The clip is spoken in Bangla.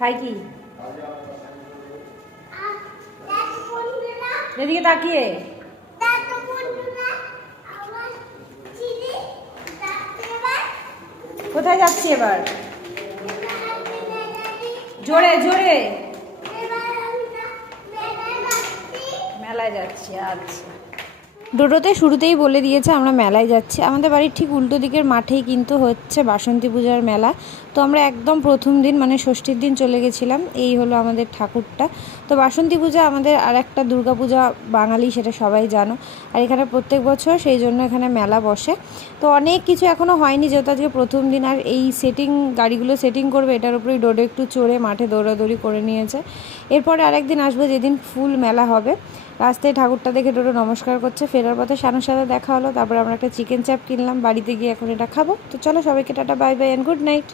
হাই কি এদিকে তাকিয়ে কোথায় যাচ্ছি এবার? জোরে জোরে মেলায় যাচ্ছি। আচ্ছা, ডোডোতে শুরুতেই বলে দিয়েছে আমরা মেলায় যাচ্ছি। আমাদের বাড়ির ঠিক উল্টো দিকের মাঠেই কিন্তু হচ্ছে বাসন্তী পূজার মেলা। তো আমরা একদম প্রথম দিন মানে ষষ্ঠীর দিন চলে গেছিলাম। এই হলো আমাদের ঠাকুরটা। তো বাসন্তী পূজা আমাদের আর একটা দুর্গা পূজা বাঙালি, সেটা সবাই জানো। আর এখানে প্রত্যেক বছর সেই জন্য এখানে মেলা বসে। তো অনেক কিছু এখনও হয়নি, যেহেতু আজকে প্রথম দিন। আর এই গাড়িগুলো সেটিং করবে, এটার উপরেই ডোডো একটু চড়ে মাঠে দৌড়াদৌড়ি করে নিয়েছে। এরপরে আরেকদিন আসবো যেদিন ফুল মেলা হবে। রাস্তায় ঠাকুরটা দেখে ডোডো নমস্কার করছে। ফেরার পথে শানুর সাথে দেখা হলো। তারপরে আমরা একটা চিকেন চাপ কিনলাম, বাড়িতে গিয়ে এখন এটা খাবো। তো চলো, সবাইকে tata, bye bye and good night.